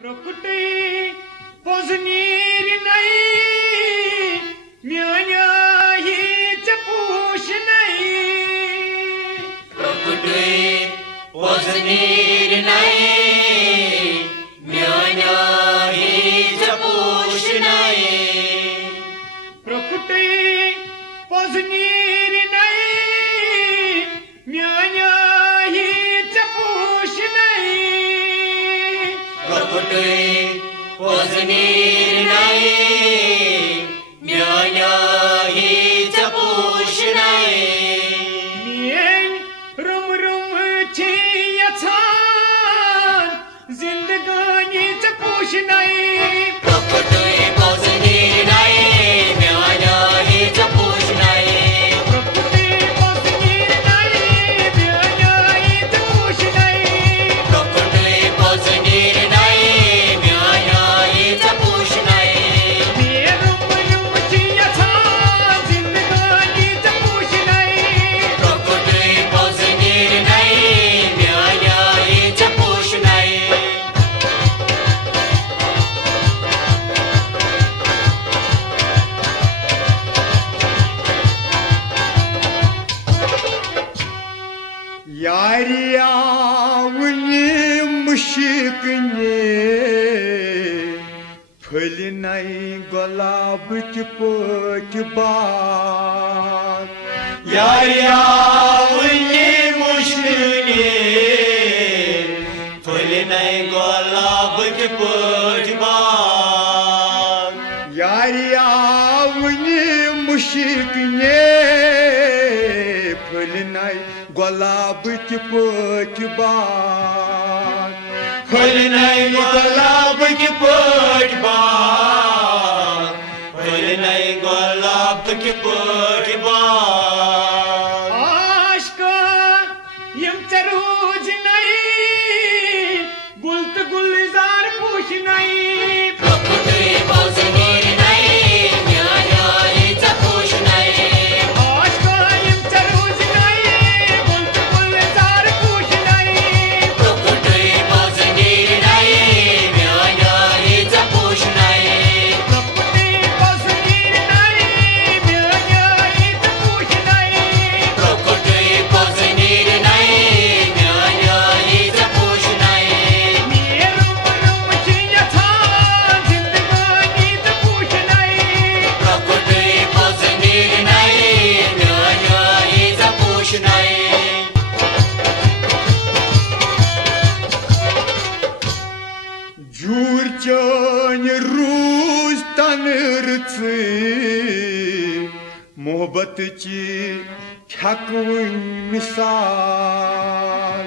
प्रकृति पोजनीर नहीं म्यान्या ही चपूश नहीं प्रकृति पोजनीर नहीं म्यान्या ही चपूश नहीं प्रकृति पोजनीर नहीं म्यान्या ही चपूश नहीं प्रकृति पोजनीर नहीं म्यान्या ही चपूश नहीं मियन रुम रुम छी यछान जिंदगानी चपूश नहीं प्रकृति पोजनीर नहीं म्यान्या ही चपूश नहीं प्रकृति पोजनीर नहीं म्यान्या ही चपूश नहीं प्रकृति पोजनीर नहीं म्यान्या ही चपूश नहीं मियन रुम छी यछान जिंदगानी चपूश नहीं प्रकृति पोजनीर नहीं म्यान्या ही चपूश नहीं यारिया वनी मुशिकने फल नहीं गुलाब की पोच बात यारिया वनी मुश्किले फुल नहीं गुलाब के पोच बाग यारिया वनी मुशिकने फल नहीं गुलाब की पोच बात फुल नहीं गुलाब के पोच बाग फुल नहीं गुलाब के पोच बाग आशका यम चरूज नहीं गुलत गुलजार पूछ नहीं प्रकृति पोजनीर नहीं म्यान्या ही चपूश नहीं आशका यम चरूज नहीं गुलत गुलजार पूछ नहीं प्रकृति पोजनीर नहीं म्यान्या ही चपूश नहीं प्रकृति पोजनीर नहीं म्यान्या ही चपूश नहीं प्रकृति पोजनीर नहीं म्यान्या ही चपूश नहीं मेरे रुम छी यछान जिंदगानी चपूश नहीं प्रकृति पोजनीर नहीं म्यान्या ही चपूश नहीं जूर चान रूज तनरच मोहब्बत ची ठकवन मिसाल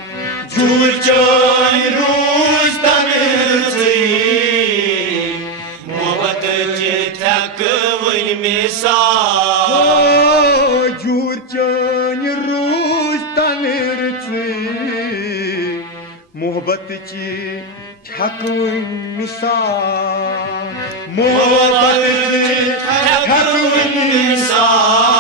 झूर चान रोज तनरची मोहब्बत ची ठकवन मिसाल जूर चान रूज तनरच मोहब्बत ची ठकवन मिसाल मोहब्बत ची ठकवन मिसाल